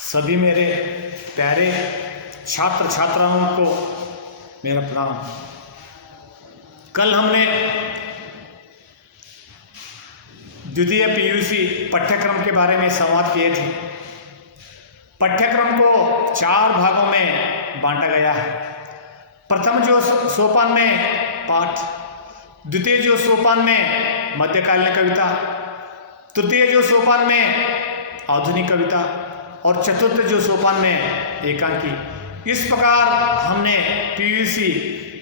सभी मेरे प्यारे छात्र छात्राओं को मेरा प्रणाम। कल हमने द्वितीय पीयूसी पाठ्यक्रम के बारे में संवाद किए थे। पाठ्यक्रम को 4 भागों में बांटा गया है। प्रथम जो सोपान में पाठ, द्वितीय जो सोपान में मध्यकालीन कविता, तृतीय जो सोपान में आधुनिक कविता और चतुर्थ जो सोपान में एकांकी। इस प्रकार हमने पीयूसी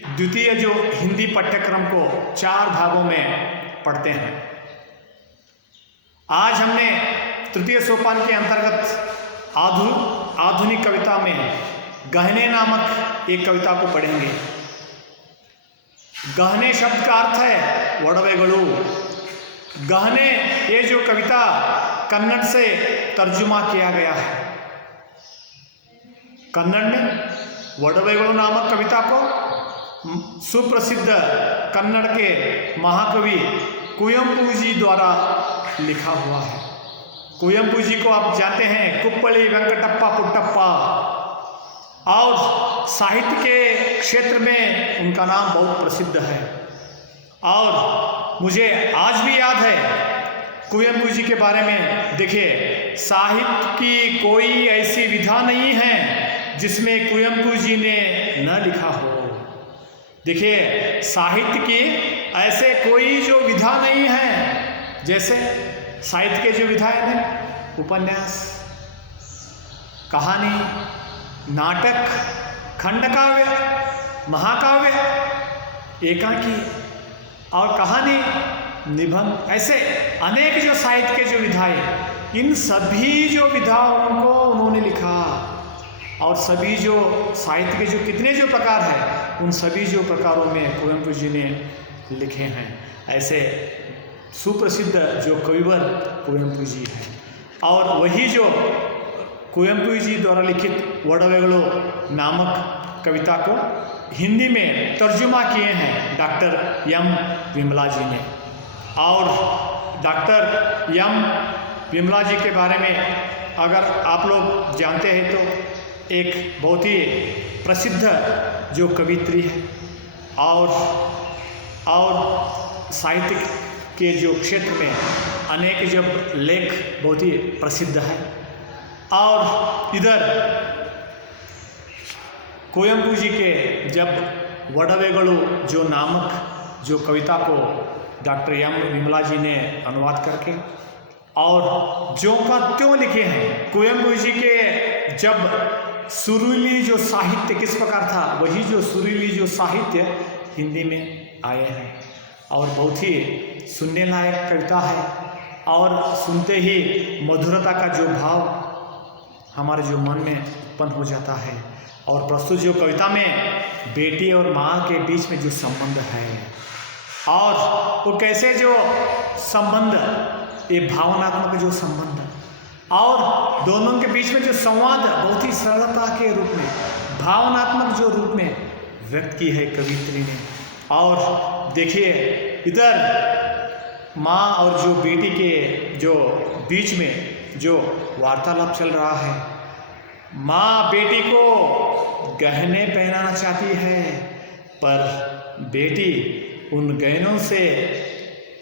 द्वितीय जो हिंदी पाठ्यक्रम को 4 भागों में पढ़ते हैं। आज हमने तृतीय सोपान के अंतर्गत आधुनिक कविता में गहने नामक एक कविता को पढ़ेंगे। गहने शब्द का अर्थ है वड़वेगलू। गहने ये जो कविता कन्नड़ से तर्जुमा किया गया है। कन्नड़ में वड़वेगलू नामक कविता को सुप्रसिद्ध कन्नड़ के महाकवि कुवेंपु जी द्वारा लिखा हुआ है। कुवेंपु जी को आप जानते हैं, कुप्पली वेंकटप्पा पुट्टप्पा, और साहित्य के क्षेत्र में उनका नाम बहुत प्रसिद्ध है। और मुझे आज भी याद है कुवेंपु जी के बारे में। देखिए, साहित्य की कोई ऐसी विधा नहीं है जिसमें कुवेंपु जी ने न लिखा हो। देखिए, साहित्य की ऐसे कोई जो विधा नहीं है, जैसे साहित्य के जो विधा है, उपन्यास, कहानी, नाटक, खंडकाव्य, महाकाव्य, एकांकी और कहानी, निबंध, ऐसे अनेक जो साहित्य के जो विधाएं, इन सभी जो विधाओं को उन्होंने लिखा। और सभी जो साहित्य के जो कितने जो प्रकार हैं, उन सभी जो प्रकारों में कुवेंपु जी ने लिखे हैं। ऐसे सुप्रसिद्ध जो कविवर कुवेंपु जी हैं। और वही जो कुवेंपु जी द्वारा लिखित वड़वेगलू नामक कविता को हिंदी में तर्जुमा किए हैं डॉक्टर एम विमला जी ने। और डॉक्टर एम विमला जी के बारे में अगर आप लोग जानते हैं तो एक बहुत ही प्रसिद्ध जो कवित्री है, और साहित्य के जो क्षेत्र में अनेक जब लेख बहुत ही प्रसिद्ध है। और इधर कुवेंपु जी के जब वड़वेगलू जो नामक जो कविता को डॉक्टर एम विमला जी ने अनुवाद करके और जो का त्यों लिखे हैं, कुवेंपु जी के जब सुरीली जो साहित्य किस प्रकार था, वही जो सुरीली जो साहित्य हिंदी में आए हैं। और बहुत ही सुनने लायक कविता है, और सुनते ही मधुरता का जो भाव हमारे जो मन में उत्पन्न हो जाता है। और प्रस्तुत जो कविता में बेटी और माँ के बीच में जो संबंध है, और वो कैसे जो संबंध, ये भावनात्मक जो संबंध, और दोनों के बीच में जो संवाद बहुत ही सरलता के रूप में, भावनात्मक जो रूप में व्यक्त की है कवित्री ने। और देखिए, इधर माँ और जो बेटी के जो बीच में जो वार्तालाप चल रहा है। माँ बेटी को गहने पहनाना चाहती है, पर बेटी उन गहनों से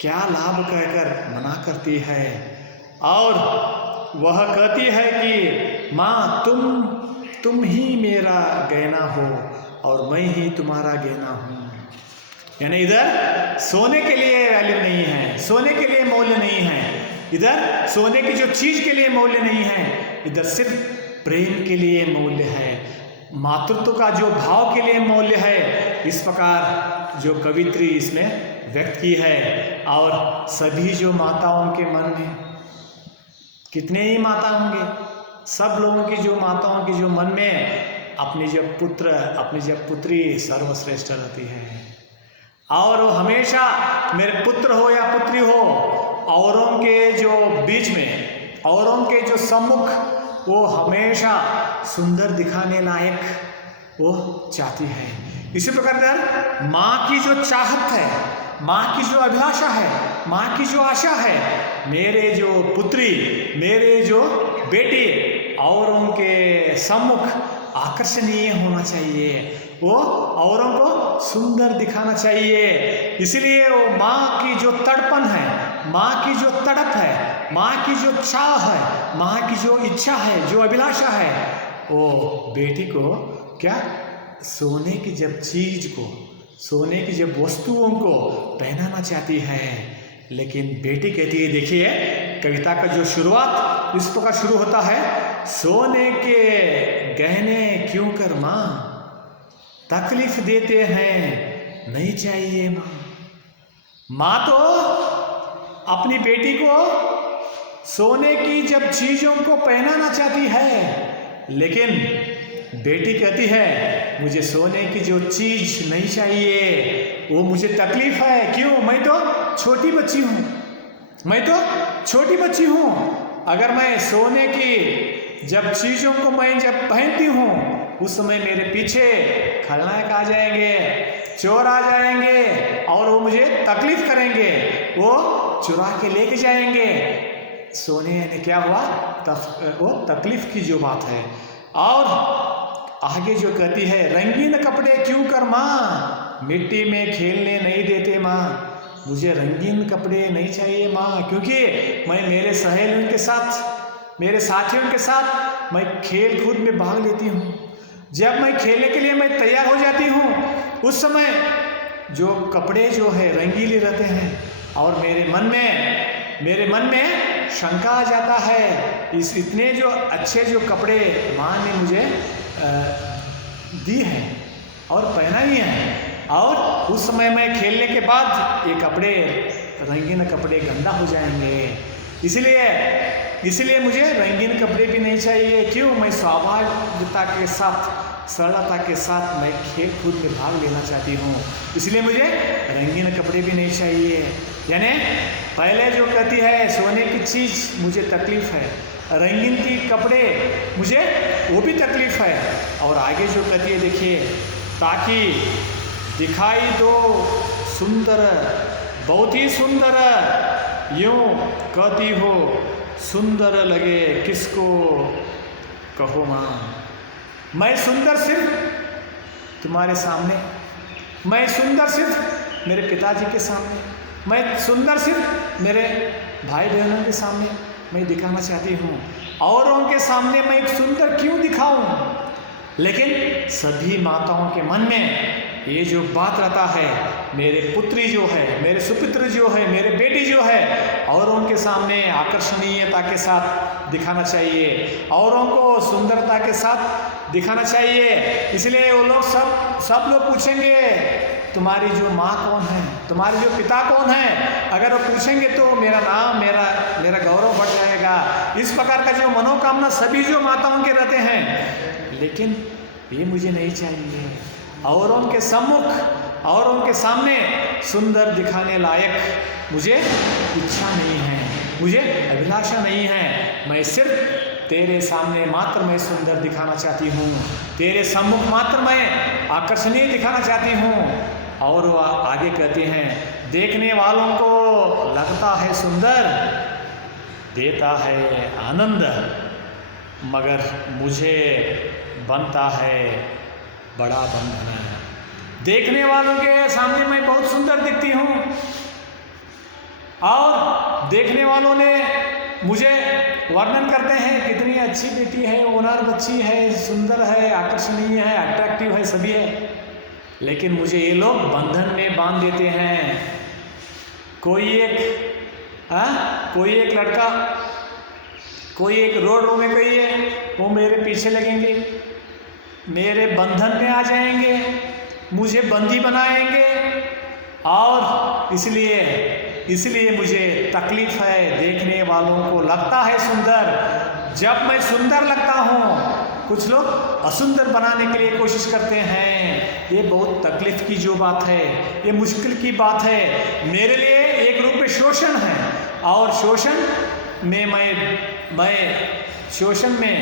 क्या लाभ कहकर मना करती है। और वह कहती है कि माँ, तुम ही मेरा गहना हो और मैं ही तुम्हारा गहना हूँ। यानी इधर सोने के लिए वैल्यू नहीं है, सोने के लिए मूल्य नहीं है, इधर सोने की जो चीज के लिए मूल्य नहीं है, इधर सिर्फ प्रेम के लिए मूल्य है, मातृत्व का जो भाव के लिए मूल्य है। इस प्रकार जो कवित्री इसमें व्यक्त की है। और सभी जो माताओं के मन में, कितने ही माता होंगे, सब लोगों की जो माताओं की जो मन में अपनी जब पुत्र, अपनी जब पुत्री सर्वश्रेष्ठ रहती है। और वो हमेशा मेरे पुत्र हो या पुत्री हो, औरों के जो बीच में, औरों के जो सम्मुख, वो हमेशा सुंदर दिखाने लायक वो चाहती है। इसी प्रकार माँ की जो चाहत है, माँ की जो अभिलाषा है, माँ की जो आशा है, मेरे जो पुत्री, मेरे जो बेटी औरों के सम्मुख आकर्षणीय होना चाहिए, वो औरों को सुंदर दिखाना चाहिए। इसलिए वो माँ की जो तड़पन है, माँ की जो तड़प है, माँ की जो चाह है, माँ की जो इच्छा है, जो अभिलाषा है, वो बेटी को क्या सोने की जब चीज को, सोने की जब वस्तुओं को पहनाना चाहती है। लेकिन बेटी कहती है, देखिए कविता का जो शुरुआत इस प्रकार शुरू होता है, सोने के गहने क्यों कर माँ तकलीफ देते हैं, नहीं चाहिए माँ। माँ तो अपनी बेटी को सोने की जब चीजों को पहनाना चाहती है, लेकिन बेटी कहती है मुझे सोने की जो चीज नहीं चाहिए, वो मुझे तकलीफ है। क्यों? मैं तो छोटी बच्ची हूँ, मैं तो छोटी बच्ची हूँ। अगर मैं सोने की जब चीजों को मैं जब पहनती हूँ, उस समय मेरे पीछे खलनायक आ जाएंगे, चोर आ जाएंगे और वो मुझे तकलीफ करेंगे, वो चुरा के लेके जाएंगे। सोने ने क्या हुआ, वो तकलीफ की जो बात है। और आगे जो कहती है, रंगीन कपड़े क्यों कर माँ मिट्टी में खेलने नहीं देते माँ, मुझे रंगीन कपड़े नहीं चाहिए माँ, क्योंकि मैं मेरे सहेलियों के साथ, मेरे साथियों के साथ मैं खेल कूद में भाग लेती हूँ। जब मैं खेलने के लिए मैं तैयार हो जाती हूँ, उस समय जो कपड़े जो है रंगीले रहते हैं और मेरे मन में शंका आ जाता है, इस इतने जो अच्छे जो कपड़े माँ ने मुझे दी है और पहनाई है, और उस समय मैं खेलने के बाद ये कपड़े, रंगीन कपड़े गंदा हो जाएंगे, इसलिए मुझे रंगीन कपड़े भी नहीं चाहिए। क्यों? मैं स्वाभाविकता के साथ, सरलता के साथ मैं खेल कूद में भाग लेना चाहती हूँ, इसलिए मुझे रंगीन कपड़े भी नहीं चाहिए। यानी पहले जो कहती है सोने की चीज़ मुझे तकलीफ़ है, रंगीन की कपड़े मुझे वो भी तकलीफ़ है, और आगे जो कहती है देखिए, ताकि दिखाई दो सुंदर, बहुत ही सुंदर, यूँ कहती हो सुंदर लगे किसको कहो माँ। मैं सुंदर सिर्फ तुम्हारे सामने, मैं सुंदर सिर्फ मेरे पिताजी के सामने, मैं सुंदर सिर्फ मेरे भाई बहनों के सामने मैं दिखाना चाहती हूँ। औरों के सामने मैं एक सुंदर क्यों दिखाऊं? लेकिन सभी माताओं के मन में ये जो बात रहता है, मेरे पुत्री जो है, मेरे सुपुत्र जो है, मेरे बेटी जो है, औरों के सामने आकर्षणीयता के साथ दिखाना चाहिए, औरों को सुंदरता के साथ दिखाना चाहिए। इसलिए वो लोग सब लोग पूछेंगे तुम्हारी जो माँ कौन है, तुम्हारे जो पिता कौन है। अगर वो पूछेंगे तो मेरा नाम, मेरा गौरव बढ़ जाएगा। इस प्रकार का जो मनोकामना सभी जो माताओं के रहते हैं, लेकिन ये मुझे नहीं चाहिए। औरों के सम्मुख, औरों के सामने सुंदर दिखाने लायक मुझे इच्छा नहीं है, मुझे अभिलाषा नहीं है। मैं सिर्फ तेरे सामने मात्र मैं सुंदर दिखाना चाहती हूँ, तेरे सम्मुख मात्र मैं आकर्षणीय दिखाना चाहती हूँ। और वो आगे कहते हैं, देखने वालों को लगता है सुंदर, देता है आनंद, मगर मुझे बनता है बड़ा बंधन। देखने वालों के सामने मैं बहुत सुंदर दिखती हूँ, और देखने वालों ने मुझे वर्णन करते हैं कितनी अच्छी बेटी है, ओनर बच्ची है, सुंदर है, आकर्षणीय है, अट्रैक्टिव है, सभी है। लेकिन मुझे ये लोग बंधन में बांध देते हैं। कोई एक लड़का, कोई एक रोड में गई है, वो मेरे पीछे लगेंगे, मेरे बंधन में आ जाएंगे, मुझे बंदी बनाएंगे, और इसलिए मुझे तकलीफ है। देखने वालों को लगता है सुंदर, जब मैं सुंदर लगता हूँ कुछ लोग असुंदर बनाने के लिए कोशिश करते हैं। ये बहुत तकलीफ की जो बात है, ये मुश्किल की बात है, मेरे लिए एक रूप में शोषण है। और शोषण में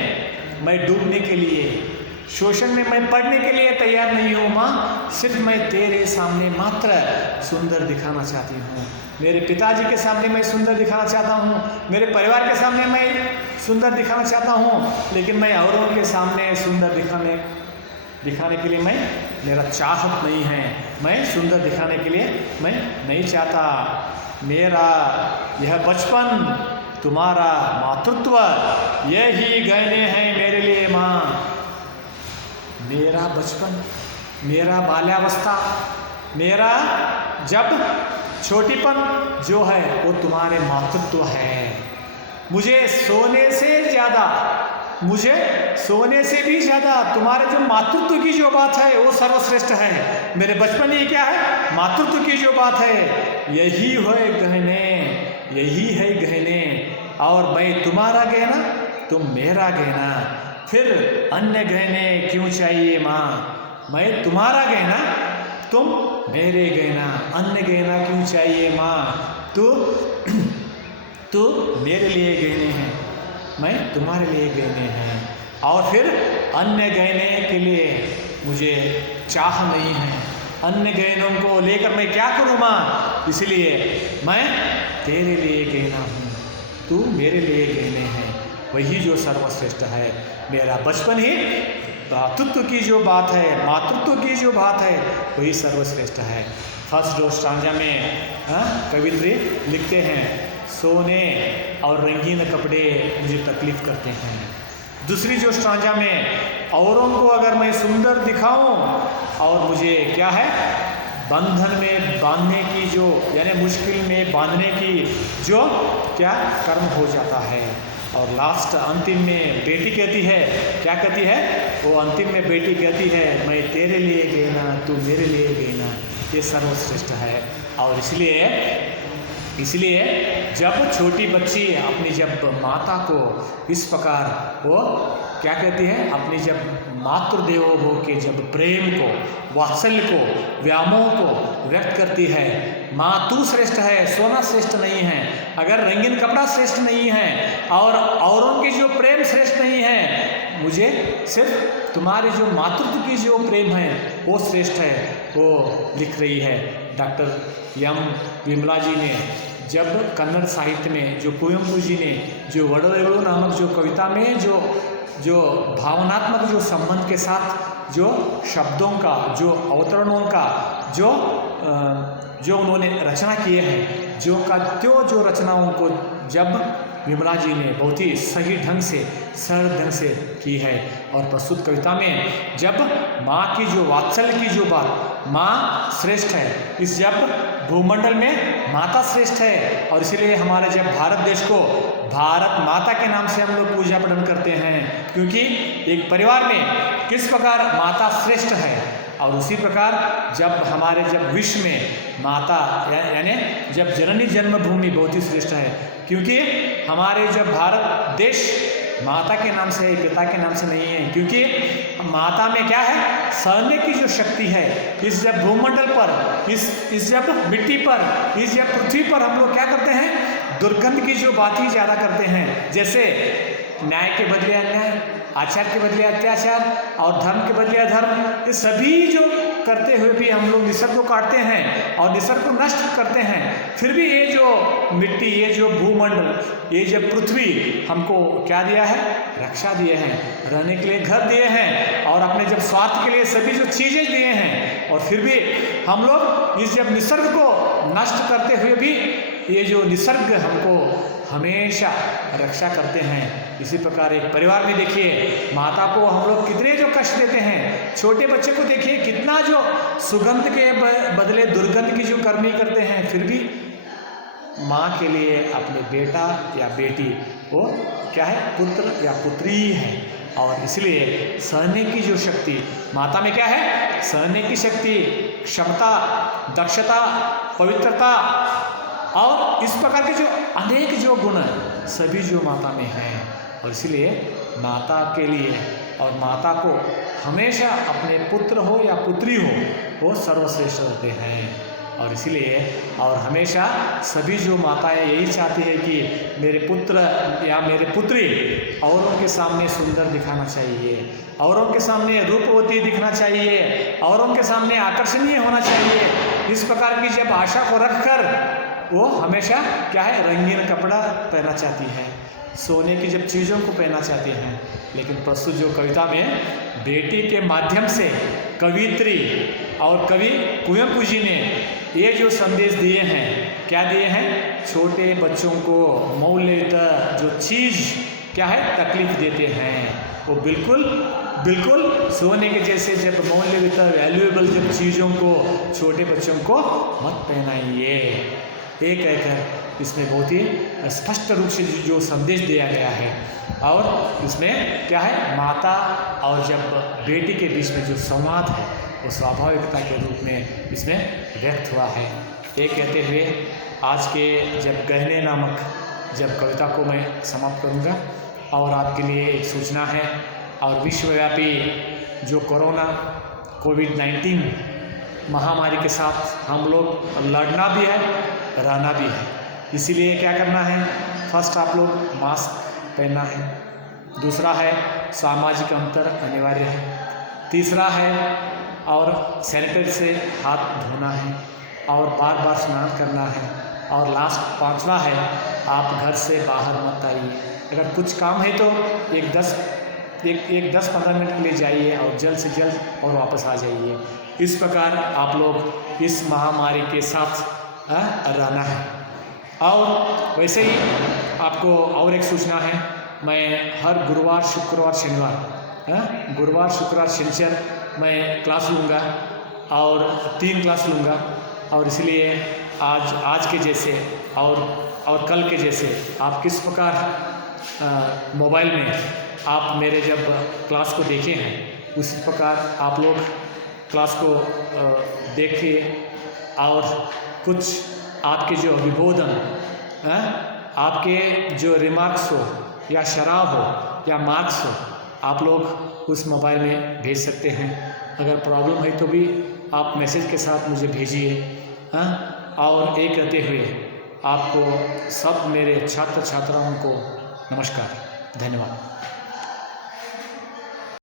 मैं डूबने के लिए शोषण में मैं पढ़ने के लिए तैयार नहीं हूँ माँ, सिर्फ मैं तेरे सामने मात्र सुंदर दिखाना चाहती हूँ। मेरे पिताजी के सामने मैं सुंदर दिखाना चाहता हूँ, मेरे परिवार के सामने मैं सुंदर दिखाना चाहता हूँ, लेकिन मैं औरों के सामने सुंदर दिखाने के लिए मेरा चाहत नहीं है। मैं सुंदर दिखाने के लिए मैं नहीं चाहता। मेरा यह बचपन, तुम्हारा मातृत्व, यही गहने हैं मेरे लिए माँ। मेरा बचपन, मेरा बाल्यावस्था, मेरा जब छोटीपन जो है वो तुम्हारे मातृत्व है। मुझे सोने से भी ज़्यादा तुम्हारे जो मातृत्व की जो बात है वो सर्वश्रेष्ठ है। मेरे बचपन ही क्या है, मातृत्व की जो बात है, यही है गहने, यही है गहने। और मैं तुम्हारा गहना, तुम मेरा गहना, फिर अन्य गहने क्यों चाहिए माँ? मैं तुम्हारा गहना, तुम मेरे गहना, अन्य गहना क्यों चाहिए माँ? तू मेरे लिए गहने हैं, मैं तुम्हारे लिए गहने हैं, और फिर अन्य गहने के लिए मुझे चाह नहीं है। अन्य गहनों को लेकर मैं क्या करूँ माँ? इसलिए मैं तेरे लिए गहना हूँ, तू मेरे लिए गहने हैं, वही जो सर्वश्रेष्ठ है। मेरा बचपन ही मातृत्व की जो बात है, मातृत्व की जो बात है, वही सर्वश्रेष्ठ है। फर्स्ट जो स्टांजा में कवित्री लिखते हैं, सोने और रंगीन कपड़े मुझे तकलीफ़ करते हैं। दूसरी जो स्टांजा में, औरों को अगर मैं सुंदर दिखाऊं और मुझे क्या है, बंधन में बांधने की जो, यानी मुश्किल में बांधने की जो क्या कर्म हो जाता है। और लास्ट अंतिम में बेटी कहती है, क्या कहती है वो अंतिम में बेटी कहती है, मैं तेरे लिए गहना, तू मेरे लिए गहना, ये सर्वश्रेष्ठ है। और इसलिए जब छोटी बच्ची अपनी जब माता को इस प्रकार वो क्या कहती है, अपनी जब मातृदेवो भव के जब प्रेम को, वात्सल्य को, व्यामोह को व्यक्त करती है, माँ तू श्रेष्ठ है, सोना श्रेष्ठ नहीं है, अगर रंगीन कपड़ा श्रेष्ठ नहीं है, और औरों की जो प्रेम श्रेष्ठ नहीं है, मुझे सिर्फ तुम्हारी जो मातृत्व की जो प्रेम है वो श्रेष्ठ है। वो लिख रही है डॉक्टर एम विमला जी ने, जब कन्नड़ साहित्य में जो कुवेंपु जी ने जो वडवेगळु नामक जो कविता में जो भावनात्मक जो संबंध के साथ जो शब्दों का, जो अवतरणों का जो उन्होंने रचना किए हैं, जो रचनाओं को जब विमला जी ने बहुत ही सही ढंग से, सरल ढंग से की है। और प्रस्तुत कविता में जब माँ की जो वात्सल्य की जो बात, माँ श्रेष्ठ है, इस जब भूमंडल में माता श्रेष्ठ है, और इसीलिए हमारे जब भारत देश को भारत माता के नाम से हम लोग पूजा पाठ करते हैं, क्योंकि एक परिवार में किस प्रकार माता श्रेष्ठ है। और उसी प्रकार जब हमारे जब विश्व में माता यानी जब जननी जन्मभूमि बहुत ही श्रेष्ठ है, क्योंकि हमारे जब भारत देश माता के नाम से है, पिता के नाम से नहीं है, क्योंकि माता में क्या है, सहने की जो शक्ति है। इस जब भूमंडल पर, इस जब मिट्टी पर, इस जब पृथ्वी पर हम लोग क्या करते हैं, दुर्गंध की जो बात ही ज़्यादा करते हैं। जैसे न्याय के बदले अन्याय, आचार के बदले अत्याचार, और धर्म के बदले अधर्म, ये सभी जो करते हुए भी हम लोग निसर्ग को काटते हैं और निसर्ग को नष्ट करते हैं। फिर भी ये जो मिट्टी, ये जो भूमंडल, ये जब पृथ्वी हमको क्या दिया है, रक्षा दिए हैं, रहने के लिए घर दिए हैं, और अपने जब स्वार्थ के लिए सभी जो चीज़ें दिए हैं, और फिर भी हम लोग इस जब निसर्ग को नष्ट करते हुए भी ये जो निसर्ग हमको हमेशा रक्षा करते हैं। इसी प्रकार एक परिवार में देखिए, माता को हम लोग कितने जो कष्ट देते हैं, छोटे बच्चे को देखिए कितना जो सुगंध के बदले दुर्गंध की जो करनी करते हैं, फिर भी माँ के लिए अपने बेटा या बेटी वो क्या है, पुत्र या पुत्री है। और इसलिए सहने की जो शक्ति माता में क्या है, सहने की शक्ति, क्षमता, दक्षता, पवित्रता, और इस प्रकार के जो अनेक जो गुण सभी जो माता में हैं। और इसलिए माता के लिए और माता को हमेशा अपने पुत्र हो या पुत्री हो, वो सर्वश्रेष्ठ होते हैं। और इसलिए और हमेशा सभी जो माताएं यही चाहती है कि मेरे पुत्र या मेरे पुत्री औरों के सामने सुंदर दिखाना चाहिए, औरों के सामने रूपवती दिखना चाहिए, औरों के सामने आकर्षणीय होना चाहिए। इस प्रकार की जब आशा को रखकर वो हमेशा क्या है, रंगीन कपड़ा पहनना चाहती है, सोने की जब चीज़ों को पहनना चाहते हैं। लेकिन प्रस्तुत जो कविता में बेटी के माध्यम से कवित्री और कवि कुवेंपु जी ने ये जो संदेश दिए हैं, क्या दिए हैं, छोटे बच्चों को मौलिक जो चीज़ क्या है तकलीफ देते हैं, वो बिल्कुल बिल्कुल सोने के जैसे जब मौल्ययुक्त वैल्यूएबल जब चीज़ों को छोटे बच्चों को मत पहनाइए। ये कहकर इसमें बहुत ही स्पष्ट रूप से जो संदेश दिया गया है। और इसमें क्या है, माता और जब बेटी के बीच में जो संवाद है वो स्वाभाविकता के रूप में इसमें व्यक्त हुआ है। ये कहते हुए आज के जब गहने नामक जब कविता को मैं समाप्त करूँगा और आपके लिए एक सूचना है। और विश्वव्यापी जो कोरोना कोविड-19 महामारी के साथ हम लोग लड़ना भी है, रहना भी है। इसीलिए क्या करना है, फर्स्ट आप लोग मास्क पहनना है, दूसरा है सामाजिक अंतर अनिवार्य है, तीसरा है और सैनिटाइजर से हाथ धोना है और बार बार स्नान करना है, और लास्ट पांचवा है आप घर से बाहर मत आइए। अगर कुछ काम है तो एक 10-15 मिनट के लिए जाइए और जल्द से जल्द और वापस आ जाइए। इस प्रकार आप लोग इस महामारी के साथ रहना है। और वैसे ही आपको और एक सूचना है, मैं हर गुरुवार शुक्रवार शनिवार गुरुवार शुक्रवार शनिवार मैं क्लास लूँगा और 3 क्लास लूँगा। और इसलिए आज के जैसे और कल के जैसे आप किस प्रकार मोबाइल में आप मेरे जब क्लास को देखे हैं उसी प्रकार आप लोग क्लास को देखिए। और कुछ आपके जो अभिबोधन आपके जो रिमार्क्स हो या शराब हो या मार्क्स हो, आप लोग उस मोबाइल में भेज सकते हैं। अगर प्रॉब्लम है तो भी आप मैसेज के साथ मुझे भेजिए। और ये कहते हुए आपको सब मेरे छात्र छात्राओं को नमस्कार, धन्यवाद।